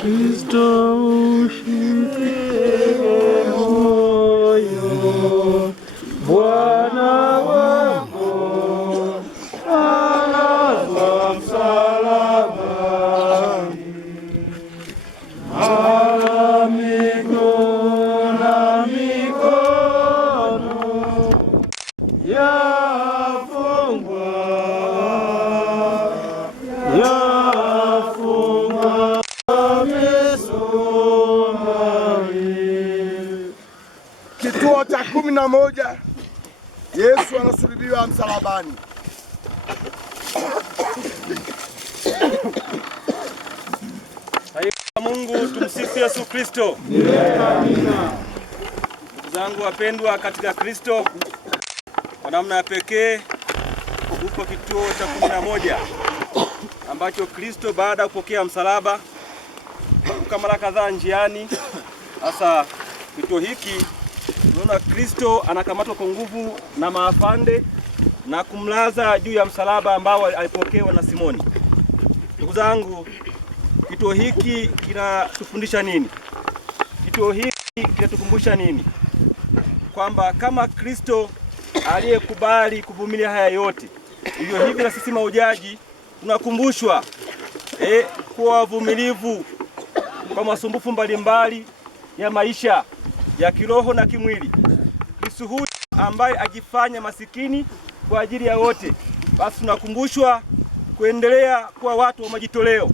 Kristo ushikie moyo, Bwana wangu alazwa msalabani, mara miguu na mikono yafungwa, Kituo cha 11, Yesu anasulubiwa msalabani. Mungu, tumsifu Yesu Kristo. Amina. Ndugu zangu wapendwa katika Kristo, kwa namna ya pekee upo kituo cha 11 ambacho Kristo baada ya kupokea msalaba kuka mara kadhaa njiani. Sasa kituo hiki tunaona Kristo anakamatwa kwa nguvu na maafande na kumlaza juu ya msalaba ambao alipokewa na Simoni. Ndugu zangu, kituo hiki kinatufundisha nini? Kituo hiki kinatukumbusha nini? Kwamba kama Kristo aliyekubali kuvumilia haya yote, hivyo hivi na sisi mahujaji tunakumbushwa kuwa wavumilivu kwa masumbufu mbalimbali ya maisha ya kiroho na kimwili. Kristo huyu ambaye ajifanya masikini kwa ajili ya wote, basi tunakumbushwa kuendelea kuwa watu wa majitoleo,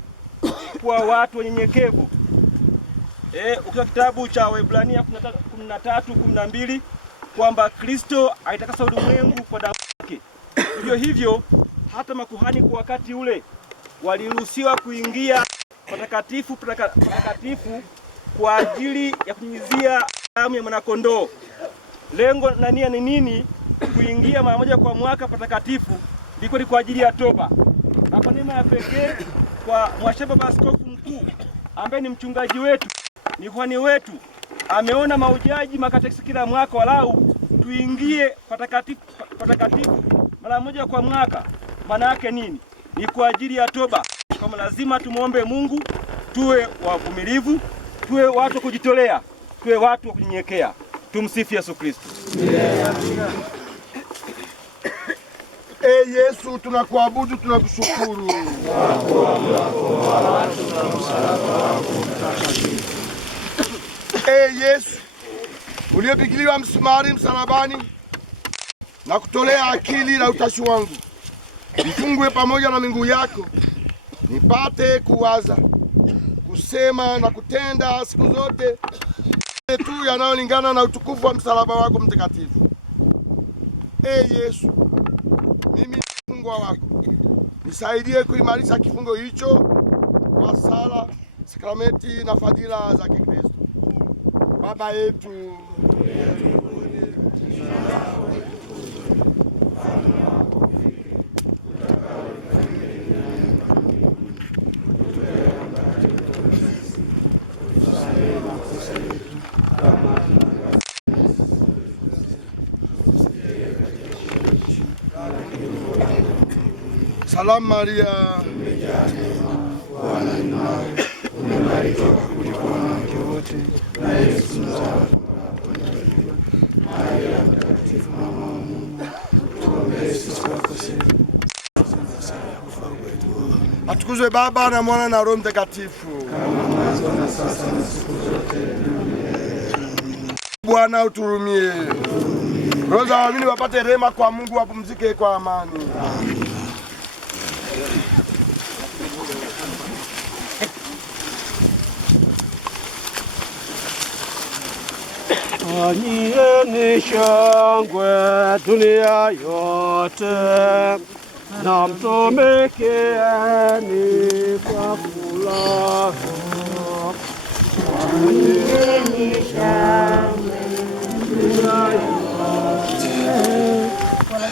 kuwa watu wenyenyekevu. Ukisoma kitabu cha Waebrania 13:12 kwamba Kristo aitakasa ulimwengu kwa damu yake. Hivyo hivyo hata makuhani kwa wakati ule waliruhusiwa kuingia patakatifu kwa ajili ya kunyunyizia damu ya mwanakondoo. Lengo na nia ni nini? Kuingia mara moja kwa mwaka patakatifu liko ni kwa ajili ya toba. Na kwa neema ya pekee kwa Mwashamu Baba Askofu Mkuu ambaye ni mchungaji wetu, ni kuhani wetu, ameona mahujaji makatekisi kila mwaka walau tuingie patakatifu mara moja kwa mwaka. Maana yake nini? Ni kwa ajili ya toba. Kama lazima tumuombe Mungu, tuwe wavumilivu, tuwe watu kujitolea, tuwe watu wa kunyenyekea. Tumsifu Yesu Kristo. Yesu, tunakuabudu, tunakushukuru. Yesu, uliyepigiliwa msumari msalabani na kutolea akili na utashi wangu, mfungwe pamoja na miguu yako, nipate kuwaza, kusema na kutenda siku zote tu yanayolingana na utukufu wa msalaba wako mtakatifu. Yesu, mimi mfungwa wako, nisaidie kuimarisha kifungo hicho kwa sala, sakramenti na fadhila za Kikristo. Baba yetu Salamu Maria, umejaa neema, Bwana ni nawe, umebarikiwa kuliko wanawake wote, na Yesu mzao wako amebarikiwa. Maria Mtakatifu, mama wa Mungu, tuombee sisi wakosefu, sasa ya kufa kwetu. atukuzwe Baba na Mwana na Roho Mtakatifu, kama mwanzo na sasa na siku zote na milele. Bwana uturumie. Roho za waamini wapate rehema kwa Mungu, wapumzike kwa amani. Amen. Fanyeni shangwe dunia yote, na mtumikieni kwa furaha. Fanyeni shangwe dunia yote, na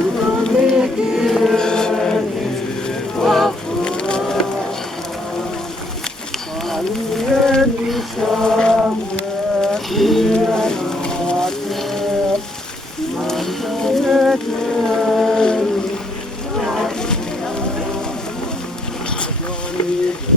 mtumikieni kwa furaha. Fanyeni shangwe Amen.